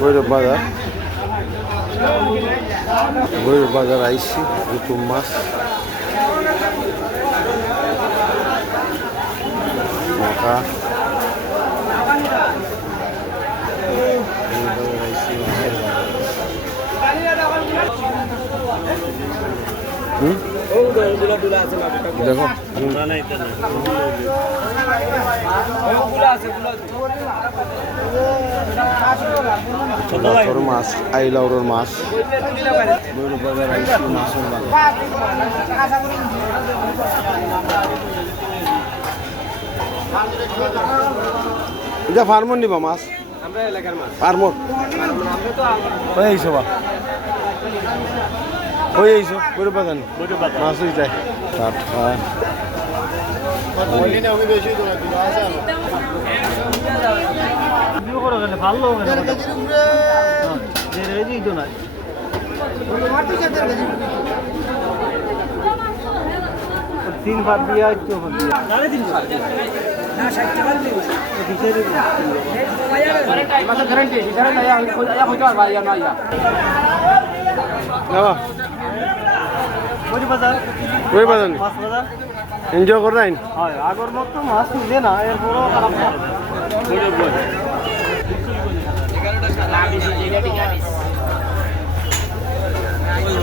ভৈরব বাজার ভৈরব বাজার আইসি নতুন মাছ মাথা দেখো মাছ আইলাউরের মাছ মাছের এটা ফার্মর নিবা মাছ ফার্মর হয়ে আইসো বা হয়ে আইসো বড় বাজার মাছ হয়ে যায় টাটকা ভালো তিন ভাত দিয়া এনজয় করেন আগর মতো মাছ নিলে না এরপরও খারাপ না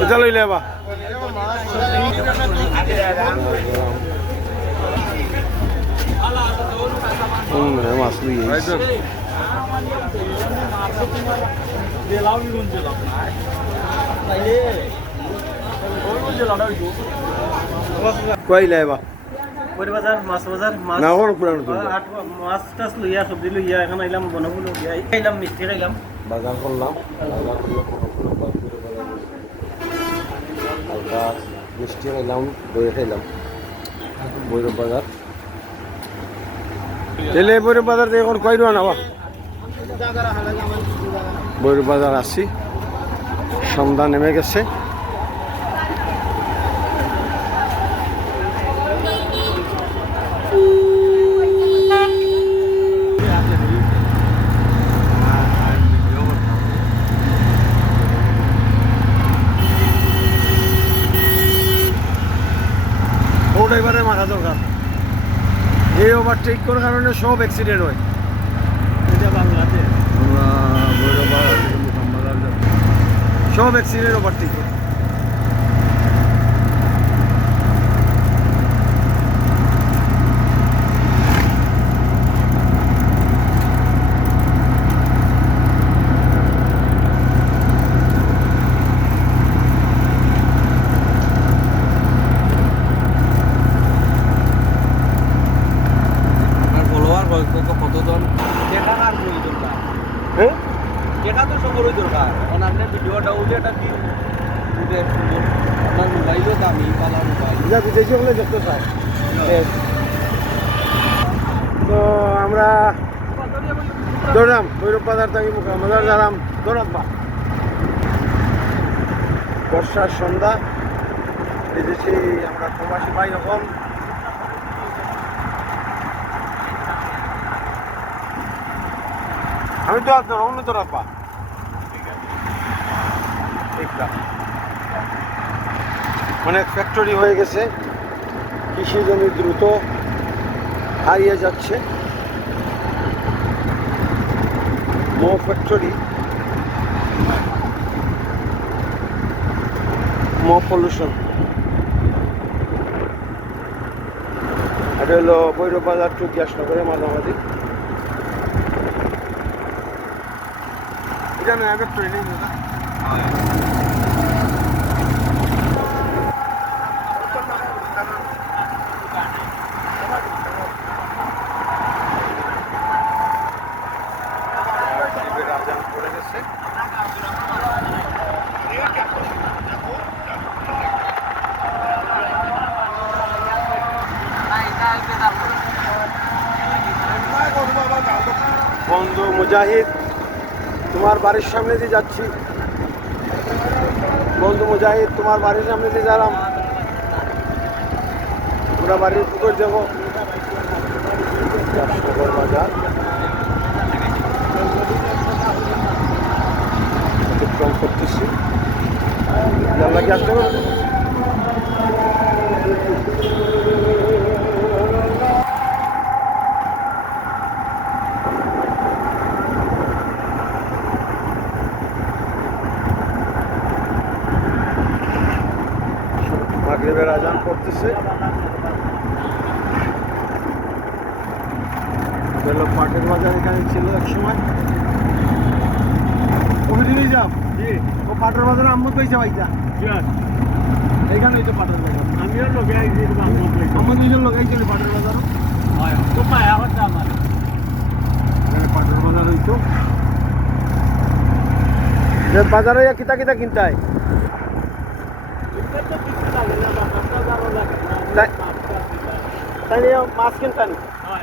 এটা লইলে বা মাছ লইয়ে কইলে বা বাজার মাছ বাজার মাছ না ওর পুরানো তো মাছ টাছ লইয়া সবজি লইয়া এখন আইলাম বনাবো লইয়া আইলাম মিষ্টি খাইলাম বাজার করলাম মিষ্টি খাইলাম দই খাইলাম ভৈরব বাজার তেলে ভৈরব বাজার থেকে এখন কই রুয়া নাবা ভৈরব বাজার আসছি সন্ধ্যা নেমে গেছে ড্রাইভারের মাথা দরকার এই ওভারটেক করার কারণে সব অ্যাক্সিডেন্ট হয় এটা বাংলাদেশ সব অ্যাক্সিডেন্ট ওভারটেক হয় কতজন দেখা আর বই দরকার হ্যাঁ দেখা তো সবরই দরকার কারণ আপনি ভিডিওটা উঠে একটা কি উঠে সুন্দর আপনার মোবাইলও দামি পালা মোবাইল যা বিদেশি হলে দেখতে চাই তো আমরা দৌড়াম ভৈরব বাজার থেকে বাজার যারাম দৌড়াবা বর্ষার সন্ধ্যা বিদেশি আমরা প্রবাসী ভাই এখন আমি তো আপনার অন্য তো রাখবা অনেক ফ্যাক্টরি হয়ে গেছে কৃষি জমি দ্রুত হারিয়ে যাচ্ছে মো ফ্যাক্টরি মো পলিউশন এটা হলো ভৈরব বাজার টু গ্যাসনগরের মাঝামাঝি এটা নয় ফ্যাক্টরি নেই বন্ধু মুজাহিদ তোমার বাড়ির সামনে দিয়ে যাচ্ছি বন্ধু মুজাহিদ তোমার বাড়ির সামনে দিয়ে গেলাম আমরা বাড়ির পুকুর যাবো বাজার মাগরিবের আজান পড়তেছে। এটা পাটের বাজার এখানে ছিল এক সময়। ওইদিনই যাব ও পাটের বাজারে আম্মদ পয়সা পাইছা এইখানে হইতো পাটের বাজার। আমিও লোকে আইছি আমার দুজন লোক এইখানে পাটের বাজার। তো পায়া হচ্ছে আমার এখানে পাটের বাজার হইতো। যে বাজারে কিতা কিতা কিনতে হয় তো কিছু লাগে না বাবা যাবো লাগে তাই- তাই নিয়ে মাছ কিনতেন। হয়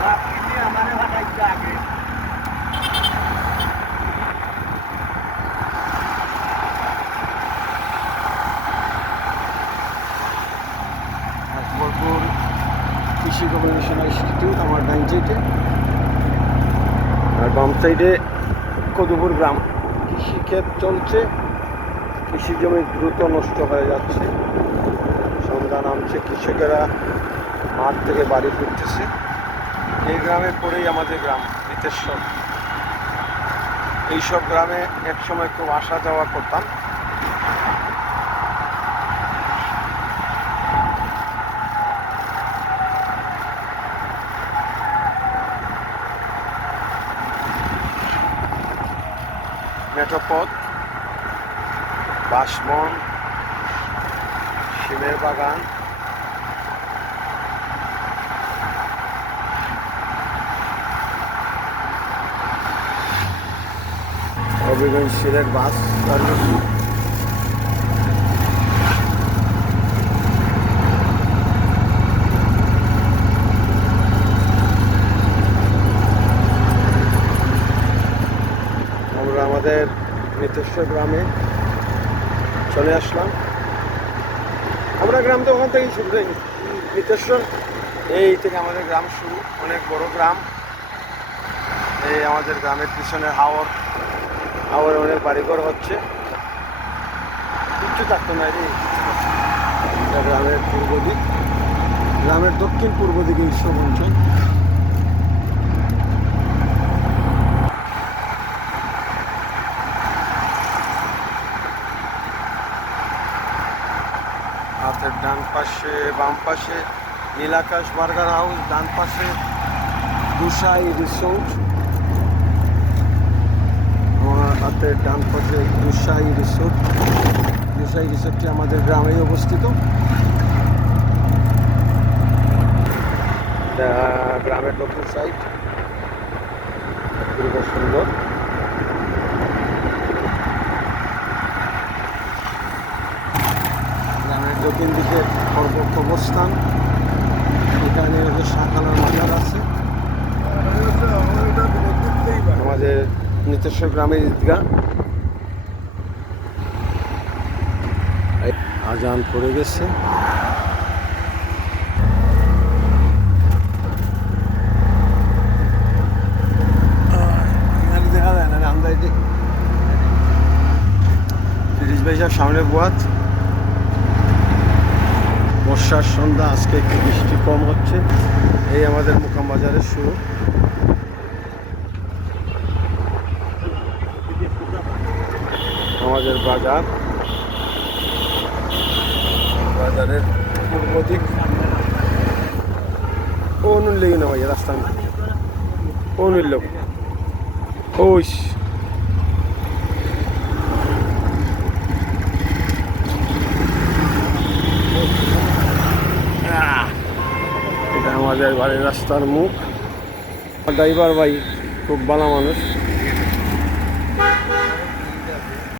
বাকি আমারে ভাটাইছে আগে আকবরপুর কৃষি গবেষণা ইনস্টিটিউট আমার ডাইন সাইডে, আর বাম সাইডে কদুপুর গ্রাম। কৃষিক্ষেত চলছে, কৃষি জমি দ্রুত নষ্ট হয়ে যাচ্ছে। সন্ধ্যা নামছে, কৃষকেরা মাঠ থেকে বাড়ি ফিরতেছে। এই গ্রামের পরেই আমাদের গ্রাম নিতেশ্বর। এইসব গ্রামে একসময় খুব আসা যাওয়া করতাম। মেঠোপথ, বাঁশবন, শিমের বাগান, হবিগঞ্জ সিলেট বাস সার্ভিস। আমরা আমাদের নিতেশ্বর গ্রামে চলে আসলাম। আমরা গ্রাম তো ওখান থেকেই শুরু হয়নি, নিতেশ্বর এই থেকে আমাদের গ্রাম শুরু। অনেক বড় গ্রাম। এই আমাদের গ্রামের পিছনে হাওড়ে অনেক বাড়িঘর হচ্ছে। কিচ্ছু থাকতো না রে। এটা গ্রামের পূর্ব দিক, গ্রামের দক্ষিণ পূর্ব দিকে এইসব অঞ্চল। হাতের ডান পাশে, বাম পাশে নীলাকাশ বার্গার হাউস, ডান পাশে দুসাই রিসোর্ট। আমার হাতের ডান পাশে দুসাই রিসোর্ট। দুসাই রিসোর্টটি আমাদের গ্রামেই অবস্থিত। এটা গ্রামের দক্ষিণ সাইড, খুব সুন্দর। গ্রামের দক্ষিণ দিকে সর্বোচ্চ অবস্থান। এখানে শাখানার মাজার আছে। আমাদের নিতেশ্বর গ্রামের ঈদগাহ। আজান পড়ে গেছে। এখানে দেখা যায় না, আমরা এটি তিরিশ বাইশের সামনে বুয়াত। বর্ষার সন্ধ্যা, আজকে একটু বৃষ্টি কম হচ্ছে। এই আমাদের মুকাম বাজারের শুরু। আমাদের বাজারের পূর্ব দিক। ও নুন লেগে না ভাই রাস্তা, ও নুন লোক ওই এটা আমাদের বাড়ির রাস্তার মুখ। ড্রাইভার ভাই খুব ভালো মানুষ।